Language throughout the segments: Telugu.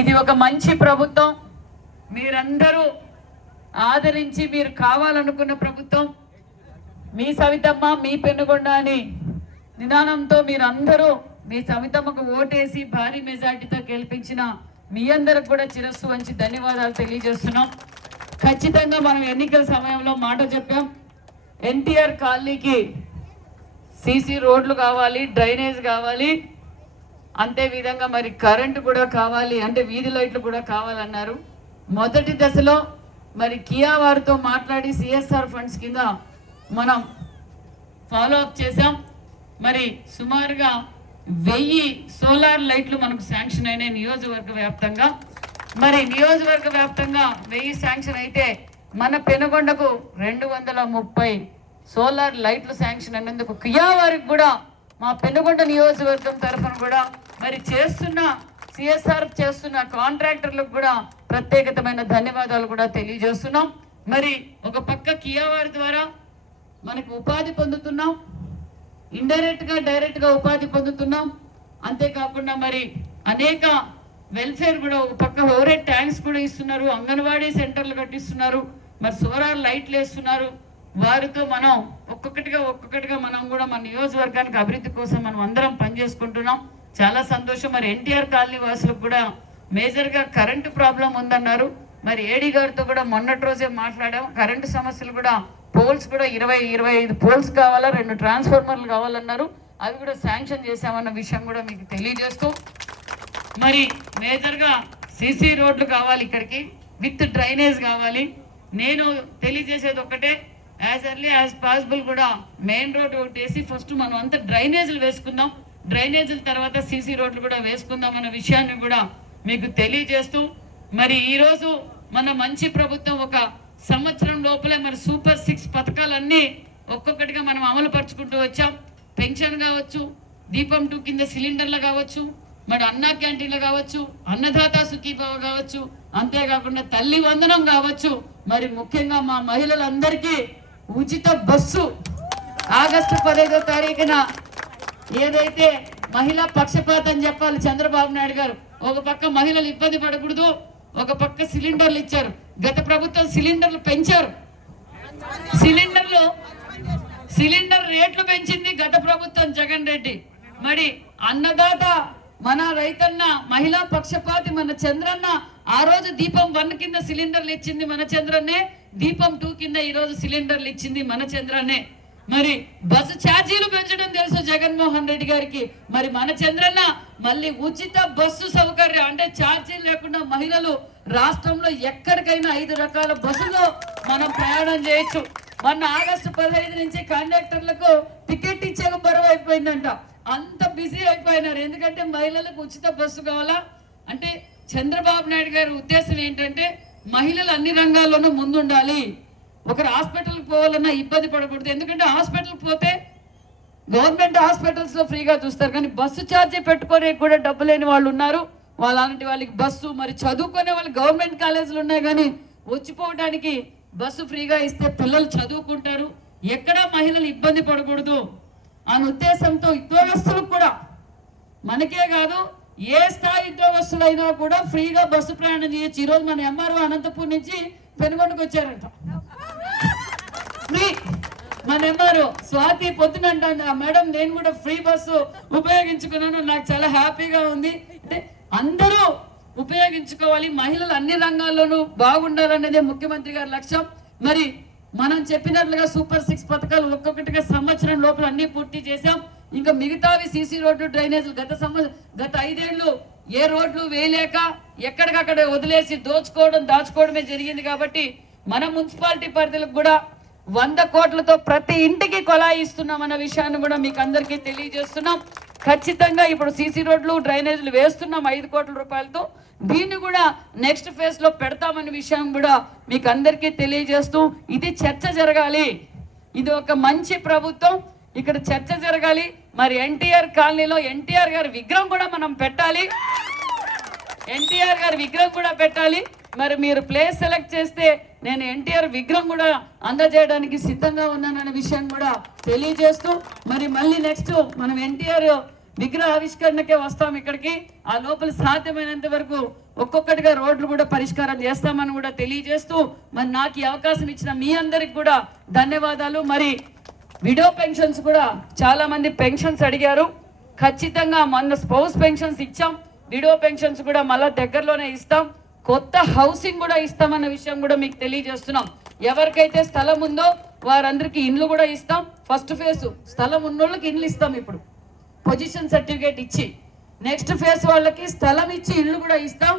ఇది ఒక మంచి ప్రభుత్వం. మీరందరూ ఆదరించి మీరు కావాలనుకున్న ప్రభుత్వం. మీ సవితమ్మ మీ పెనుగొండ అని నిదానంతో మీరందరూ మీ సవితమ్మకు ఓటేసి భారీ మెజార్టీతో గెలిపించిన మీ అందరికి కూడా చిరస్సు వంచి ధన్యవాదాలు తెలియజేస్తున్నాం. ఖచ్చితంగా మనం ఎన్నికల సమయంలో మాట చెప్పాం. ఎన్టీఆర్ కాలనీకి సీసీ రోడ్లు కావాలి డ్రైనేజ్ కావాలి. అంతే విధంగా మరి కరెంటు కూడా కావాలి అంటే వీధి లైట్లు కూడా కావాలన్నారు. మొదటి దశలో మరి కియా వారితో మాట్లాడి సిఎస్ఆర్ ఫండ్స్ కింద మనం ఫాలో అప్ చేసాం మరి సుమారుగా వెయ్యి సోలార్ లైట్లు మనకు శాంక్షన్ అయినాయి నియోజకవర్గ వ్యాప్తంగా. మరి నియోజకవర్గ వ్యాప్తంగా వెయ్యి శాంక్షన్ అయితే మన పెనుగొండకు రెండు వందల ముప్పై సోలార్ లైట్లు శాంక్షన్ అయినందుకు కియా వారికి కూడా మా పెనుగొండ నియోజకవర్గం తరఫున కూడా మరి చేస్తున్న సిఎస్ఆర్ చేస్తున్న కాంట్రాక్టర్లకు కూడా ప్రత్యేకతమైన ధన్యవాదాలు కూడా తెలియజేస్తున్నాం. మరి ఒక పక్క కియా వారి ద్వారా మనకు ఉపాధి పొందుతున్నాం. ఇండైరెక్ట్గా డైరెక్ట్గా ఉపాధి పొందుతున్నాం. అంతేకాకుండా మరి అనేక వెల్ఫేర్ కూడా ఒక పక్క ఓవరేట్ ట్యాంక్స్ కూడా ఇస్తున్నారు. అంగన్వాడీ సెంటర్లు కట్టిస్తున్నారు. మరి సోలార్ లైట్లు వేస్తున్నారు. వారితో మనం ఒక్కొక్కటిగా ఒక్కొక్కటిగా మనం కూడా మన నియోజకవర్గానికి అభివృద్ధి కోసం మనం అందరం పనిచేసుకుంటున్నాం. చాలా సంతోషం. మరి ఎన్టీఆర్ కాలనీ వాసులకు కూడా మేజర్గా కరెంటు ప్రాబ్లం ఉందన్నారు. మరి ఏడీ గారితో కూడా మొన్నటి రోజే మాట్లాడాం. కరెంటు సమస్యలు కూడా పోల్స్ కూడా ఇరవై ఇరవై ఐదు పోల్స్ కావాలా రెండు ట్రాన్స్ఫార్మర్లు కావాలన్నారు. అవి కూడా శాంక్షన్ చేశామన్న విషయం కూడా మీకు తెలియజేస్తూ. మరి మేజర్గా సీసీ రోడ్లు కావాలి ఇక్కడికి విత్ డ్రైనేజ్ కావాలి. నేను తెలియజేసేది ఒక్కటే యాజ్ ఎర్లీ యాజ్ పాసిబుల్ కూడా మెయిన్ రోడ్ ఒకటి వేసి ఫస్ట్ మనం అంతా డ్రైనేజీలు వేసుకుందాం. డ్రైనేజీల తర్వాత సీసీ రోడ్లు కూడా వేసుకుందాం అన్న విషయాన్ని కూడా మీకు తెలియజేస్తూ మరి ఈరోజు మన మంచి ప్రభుత్వం ఒక సంవత్సరం లోపలే మరి సూపర్ సిక్స్ పథకాలన్నీ ఒక్కొక్కటిగా మనం అమలు పరుచుకుంటూ వచ్చాం. పెన్షన్ కావచ్చు దీపం టూ కింద సిలిండర్లు కావచ్చు మరి అన్నా క్యాంటీన్లు కావచ్చు అన్నదాత సుఖీభావ కావచ్చు అంతేకాకుండా తల్లి వందనం కావచ్చు. మరి ముఖ్యంగా మా మహిళలందరికీ ఉచిత బస్సు ఆగస్టు పదహైదో తారీఖున ఏదైతే మహిళా పక్షపాతం చెప్పాలి చంద్రబాబు నాయుడు గారు ఒక పక్క మహిళలు ఇబ్బంది పడకూడదు ఒక పక్క సిలిండర్లు ఇచ్చారు. గత ప్రభుత్వం సిలిండర్లు పెంచారు. సిలిండర్లు సిలిండర్ రేట్లు పెంచింది గత ప్రభుత్వం జగన్ రెడ్డి. మరి అన్నదాత మన రైతన్న మహిళా పక్షపాతి మన చంద్రన్న ఆ రోజు దీపం వన్ కింద సిలిండర్లు ఇచ్చింది మన చంద్రన్నే దీపం టూ కింద ఈరోజు సిలిండర్లు ఇచ్చింది మన చంద్రన్నే. మరి బస్సు ఛార్జీలు పెంచడం తెలుసు జగన్మోహన్ రెడ్డి గారికి. మరి మన చంద్రన్న మళ్ళీ ఉచిత బస్సు సౌకర్యం అంటే ఛార్జీలు లేకుండా మహిళలు రాష్ట్రంలో ఎక్కడికైనా ఐదు రకాల బస్సులో మనం ప్రయాణం చేయొచ్చు. మొన్న ఆగస్టు పదహైదు నుంచి కండక్టర్లకు టికెట్ ఇచ్చేక బరువు అయిపోయిందంట. అంత బిజీ అయిపోయినారు. ఎందుకంటే మహిళలకు ఉచిత బస్సు కావాలా? అంటే చంద్రబాబు నాయుడు గారి ఉద్దేశం ఏంటంటే మహిళలు అన్ని రంగాల్లోనూ ముందుండాలి. ఒకరు హాస్పిటల్కి పోవాలన్నా ఇబ్బంది పడకూడదు. ఎందుకంటే హాస్పిటల్కి పోతే గవర్నమెంట్ హాస్పిటల్స్లో ఫ్రీగా చూస్తారు. కానీ బస్సు ఛార్జీ పెట్టుకునే కూడా డబ్బు లేని వాళ్ళు ఉన్నారు. వాళ్ళంటి అలాంటి వాళ్ళకి బస్సు మరి చదువుకునే వాళ్ళు గవర్నమెంట్ కాలేజీలు ఉన్నాయి కానీ వచ్చిపోవడానికి బస్సు ఫ్రీగా ఇస్తే పిల్లలు చదువుకుంటారు. ఎక్కడా మహిళలు ఇబ్బంది పడకూడదు అనే ఉద్దేశంతో ఉద్యోగస్తులకు కూడా మనకే కాదు ఏ స్థాయి ఉద్యోగస్తులైనా కూడా ఫ్రీగా బస్సు ప్రయాణం చేయొచ్చు. ఈరోజు మన ఎంఆర్ఓ అనంతపూర్ నుంచి పెనుగొండకు వచ్చారంట. ఫ్రీ. మన నెంబరు స్వాతి పొద్దున అంటాను మేడం నేను కూడా ఫ్రీ బస్సు ఉపయోగించుకున్నాను నాకు చాలా హ్యాపీగా ఉంది. అంటే అందరూ ఉపయోగించుకోవాలి మహిళలు అన్ని రంగాల్లోనూ బాగుండాలనేదే ముఖ్యమంత్రి గారి లక్ష్యం. మరి మనం చెప్పినట్లుగా సూపర్ సిక్స్ పథకాలు ఒక్కొక్కటిగా సంవత్సరం లోపల అన్ని పూర్తి చేశాం. ఇంకా మిగతావి సీసీ రోడ్లు డ్రైనేజీలు గత సంవత్సరం గత ఐదేళ్ళు ఏ రోడ్లు వేయలేక ఎక్కడికక్కడ వదిలేసి దోచుకోవడం దాచుకోవడమే జరిగింది కాబట్టి మన మున్సిపాలిటీ పరిధిలకు కూడా వంద కోట్లతో ప్రతి ఇంటికి కొలాయి ఇస్తున్నాం అన్న విషయాన్ని కూడా మీకు అందరికీ తెలియజేస్తున్నాం. ఖచ్చితంగా ఇప్పుడు సీసీ రోడ్లు డ్రైనేజీలు వేస్తున్నాం ఐదు కోట్ల రూపాయలతో. దీన్ని కూడా నెక్స్ట్ ఫేజ్లో పెడతామనే విషయం కూడా మీకు అందరికీ తెలియజేస్తూ ఇది చర్చ జరగాలి. ఇది ఒక మంచి ప్రభుత్వం. ఇక్కడ చర్చ జరగాలి. మరి ఎన్టీఆర్ కాలనీలో ఎన్టీఆర్ గారి విగ్రహం కూడా మనం పెట్టాలి. ఎన్టీఆర్ గారి విగ్రహం కూడా పెట్టాలి. మరి మీరు ప్లేస్ సెలెక్ట్ చేస్తే నేను ఎన్టీఆర్ విగ్రహం కూడా అందజేయడానికి సిద్ధంగా ఉన్నాననే విషయాన్ని కూడా తెలియజేస్తూ మరి మళ్ళీ నెక్స్ట్ మనం ఎన్టీఆర్ విగ్రహ ఆవిష్కరణకే వస్తాం ఇక్కడికి. ఆ లోపల సాధ్యమైనంత వరకు ఒక్కొక్కటిగా రోడ్లు కూడా పరిష్కారం చేస్తామని కూడా తెలియజేస్తూ మరి నాకు ఈ అవకాశం ఇచ్చిన మీ అందరికి కూడా ధన్యవాదాలు. మరి విడో పెన్షన్స్ కూడా చాలా మంది పెన్షన్స్ అడిగారు. ఖచ్చితంగా మొన్న స్పౌస్ పెన్షన్స్ ఇచ్చాం. విడో పెన్షన్స్ కూడా మళ్ళీ దగ్గరలోనే ఇస్తాం. కొత్త హౌసింగ్ కూడా ఇస్తామన్న విషయం కూడా మీకు తెలియజేస్తున్నాం. ఎవరికైతే స్థలం ఉందో వారందరికీ ఇండ్లు కూడా ఇస్తాం. ఫస్ట్ ఫేజ్ స్థలం ఉన్నోళ్ళకి ఇండ్లు ఇస్తాం ఇప్పుడు. పొజిషన్ సర్టిఫికేట్ ఇచ్చి. నెక్స్ట్ ఫేజ్ వాళ్ళకి స్థలం ఇచ్చి ఇల్లు కూడా ఇస్తాం.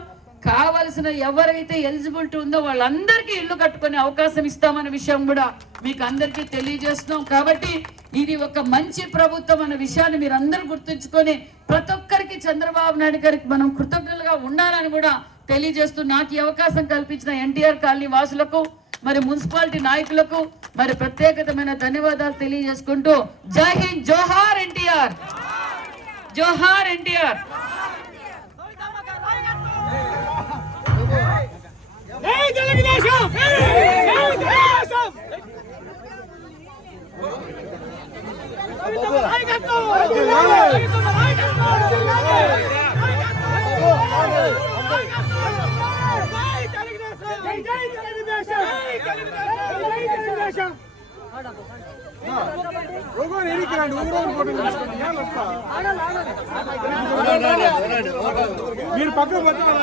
కావలసిన ఎవరైతే ఎలిజిబిలిటీ ఉందో వాళ్ళందరికీ ఇల్లు కట్టుకునే అవకాశం ఇస్తామన్న విషయం కూడా మీకు అందరికీ తెలియజేస్తున్నాం. కాబట్టి ఇది ఒక మంచి ప్రభుత్వం అన్న విషయాన్ని మీరు అందరూ గుర్తుంచుకొని ప్రతి ఒక్కరికి చంద్రబాబు నాయుడు గారికి మనం కృతజ్ఞతలుగా ఉండాలని కూడా తెలియజేస్తూ నాకు ఈ అవకాశం కల్పించిన ఎన్టీఆర్ కాలనీ వాసులకు మరి మున్సిపాలిటీ నాయకులకు మరి ప్రత్యేకతమైన ధన్యవాదాలు తెలియజేసుకుంటూ జై హింద్ జోహార్ ఎన్టీఆర్! జోహార్ ఎన్టీఆర్! నాయకత్వం మీరు పక్కన పట్టుకుని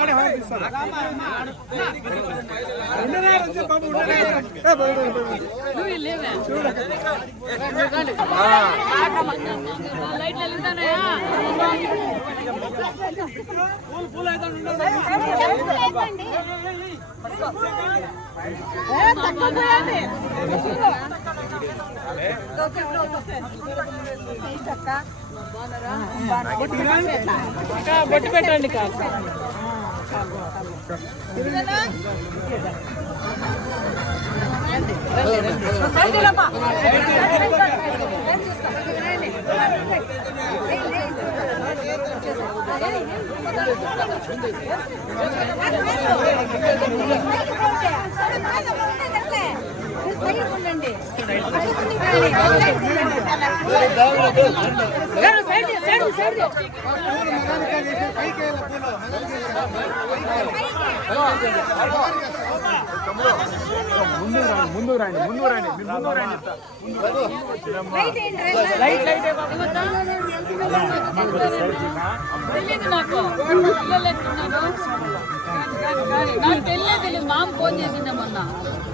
బొట్టు పెట్టండి కాదు రండి 哎，你们，你们，你，ముందు రండి ముందు రండి మీరు ముందు రండి తెలియదు నాకు పిల్లలు ఎట్లున్నారు నాకు తెలియదు తెలియదు మామ ఫోన్ చేసిండే మొన్న తెలియదు, తెలియదు. ఏమైందా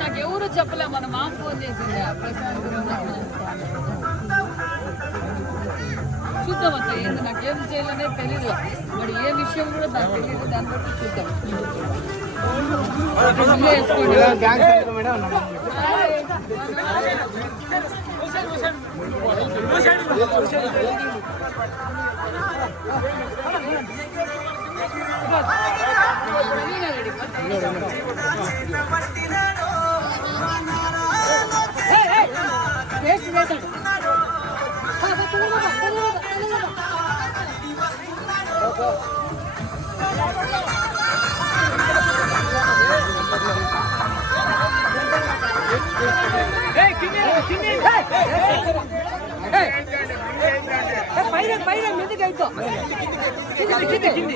నాకు ఎవరు చెప్పలే? మన మామ ఫోన్ గురించి. చూద్దాం అత్త ఏంది? నాకు ఏం చేయాలనే తెలీదు. మరి ఏ విషయం కూడా నాకు తెలియదు దాన్ని బట్టి చూద్దాం. ఇల్లే వేసుకోండి. పైన పైన మీదకి అయిపో కింది కింది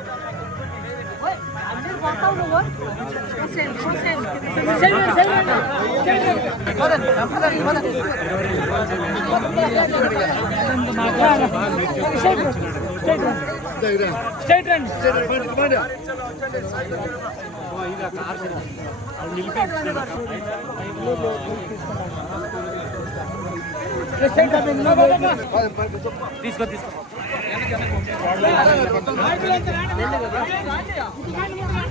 నారాయణ అన్ని కడిచేద్దాం బాగుంది కదా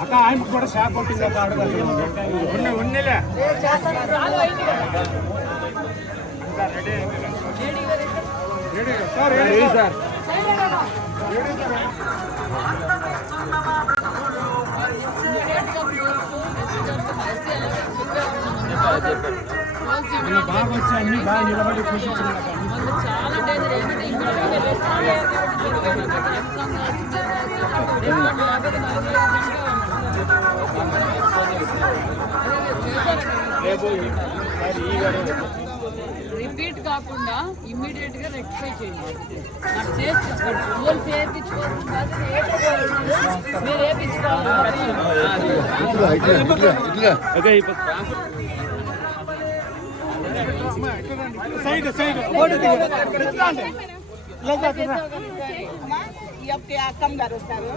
అక్క ఆయన కూడా షాప్ కొట్టింది అక్క అడగాలి ఉన్న ఉన్నలే చాలు అయింది కదా సార్ రెడీ సార్ బాగా వచ్చి అన్ని బాగా నిలబడి చూపించారు చాలా డేంజర్ ఏంటంటే రిపీట్ కాకుండా ఇమ్మీడియట్గా రెక్టిఫై చేయండి నాకు చేయించుకోవచ్చు కాదు చేయించుకోవాలి. మీరు వేయించుకోవాలి సైడ్ సైడ్ ఫోటో దిగండి ఈ అక్కమ్మ గారు వస్తారు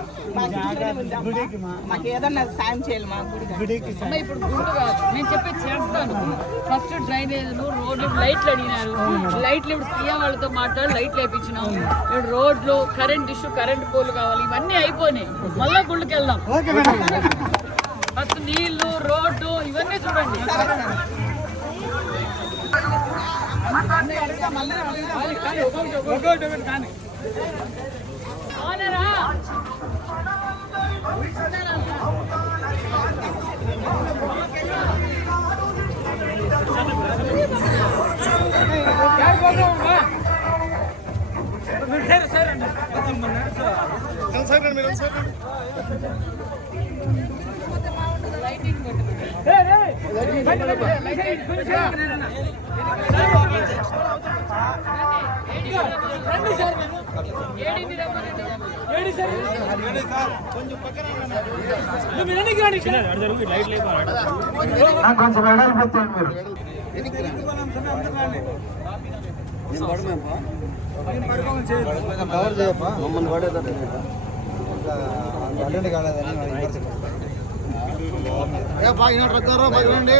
మాకు ఏదన్నా సాయం చేయాలి మా గుడికి. అమ్మ ఇప్పుడు గుండు కాదు. నేను చెప్పేది చేస్తాను. ఫస్ట్ డ్రైనేజీలు రోడ్లు లైట్లు అడిగినారు. లైట్లు ఇప్పుడు సీఎ వాళ్ళతో మాట్లాడి లైట్లు వేయించినాం ఇప్పుడు రోడ్లు కరెంట్ ఇష్యూ కరెంట్ పోలు కావాలి. ఇవన్నీ అయిపోయినాయి. మళ్ళా గుళ్ళకి వెళ్దాం ఫస్ట్ నీళ్ళు రోడ్డు ఇవన్నీ చూడండి. ఒక్కొక్కటి మీరు సైడ్ లైటింగ్ పెట్టు. ఏడీని కొంచెం మీరు కవర్ చేయప్పా మమ్మల్ని అటెండ్ కాలేదని బాగా ఇన్నట్టు బాగా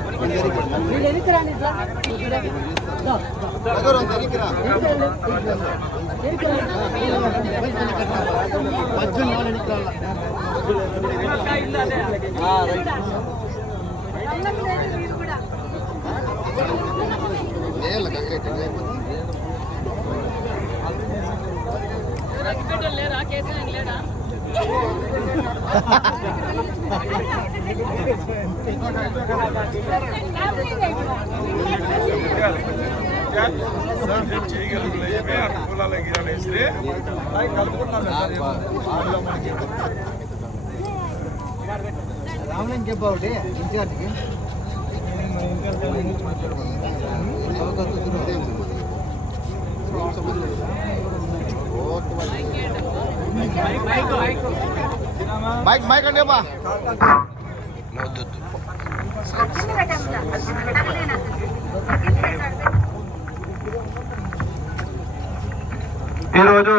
లేరా? కేసీఆర్ లేడా? సరే ఏమే సరే బావ సరే బావ అదే రగ్గిపెట్టలు లేరా కేసీఆర్ లేడా రామలింగ్ చెప్పు ఒకటి ఇన్ఛార్జ్కి మైక్ మైక్ అండి అబ్బా ఈరోజు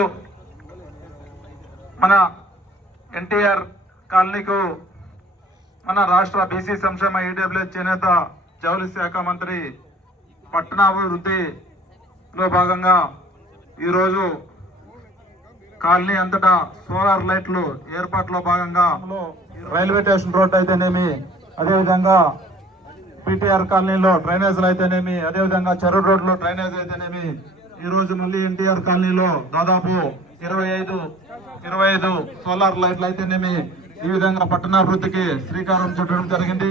మన ఎన్టీఆర్ కాలనీకు మన రాష్ట్ర బీసీ సంక్షేమ ఈడబ్ల్యూఎస్ చేనేత జౌలి శాఖ మంత్రి పట్టణాభివృద్ధిలో భాగంగా ఈరోజు కాలనీ అంతటా సోలార్ లైట్లు ఏర్పాట్లో భాగంగా రైల్వే స్టేషన్ రోడ్ అయితేనేమి అదేవిధంగా పీటీఆర్ కాలనీలో డ్రైనేజీలు అయితేనేమి అదేవిధంగా చెరువు రోడ్లో డ్రైనేజ్ అయితేనేమి ఈ రోజు మళ్ళీ ఎన్టీఆర్ కాలనీలో దాదాపు ఇరవై ఐదు ఇరవై ఐదు సోలార్ లైట్లు అయితేనేమి ఈ విధంగా పట్టణాభివృద్ధికి శ్రీకారం చుట్టడం జరిగింది.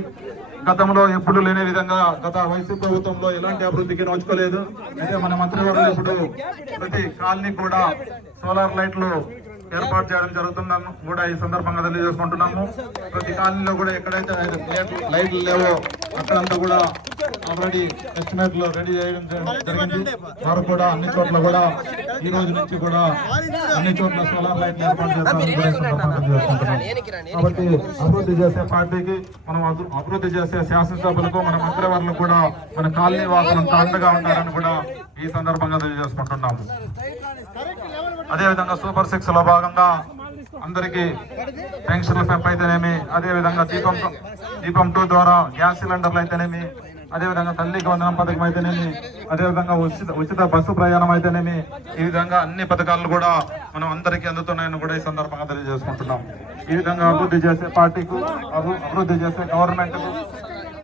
గతంలో ఎప్పుడు లేని విధంగా గత వైసీపీ ప్రభుత్వంలో ఎలాంటి అభివృద్ధికి నోచుకోలేదు. అయితే మన మంత్రివర్గం ఇప్పుడు ప్రతి కాలనీ కూడా సోలార్ లైట్లు ఏర్పాటు చేయడం జరుగుతుందని కూడా ఈ సందర్భంగా తెలియజేసుకుంటున్నాము. ప్రతి కాలనీలో కూడా ఎక్కడైతే లైట్లు- లేవో అక్కడంతా కూడా ఆల్రెడీ ఎస్టిమేట్లు రెడీ చేయడం జరిగింది. వారు కూడా అన్ని చోట్ల కూడా ఈ రోజు నుంచి కూడా అన్ని చోట్ల సోలార్ లైట్లు ఏర్పాటు చేస్తారని కాబట్టి అభివృద్ధి చేసే పార్టీకి మనం అభి- అభివృద్ధి చేసే శాసనసభలకు మన మంత్రివర్లకు కూడా మన కాలనీ వాసులంతా తాండగా ఉంటారని కూడా ఈ సందర్భంగా తెలియజేసుకుంటున్నాము. అదేవిధంగా సూపర్ సిక్స్లో భాగంగా అందరికీ పెన్షన్ల పెంపు అయితేనేమి అదేవిధంగా దీపం దీపం టూ ద్వారా గ్యాస్ సిలిండర్లు అయితేనేమి అదేవిధంగా తల్లికి వందనం పథకం అయితేనేమి అదేవిధంగా ఉచిత ఉచిత బస్సు ప్రయాణం అయితేనేమి ఈ విధంగా అన్ని పథకాలు కూడా మనం అందరికీ అందుతున్నాయని కూడా ఈ సందర్భంగా తెలియజేసుకుంటున్నాం. ఈ విధంగా అభివృద్ధి చేసే పార్టీకు అభి- అభివృద్ధి చేసే గవర్నమెంట్కు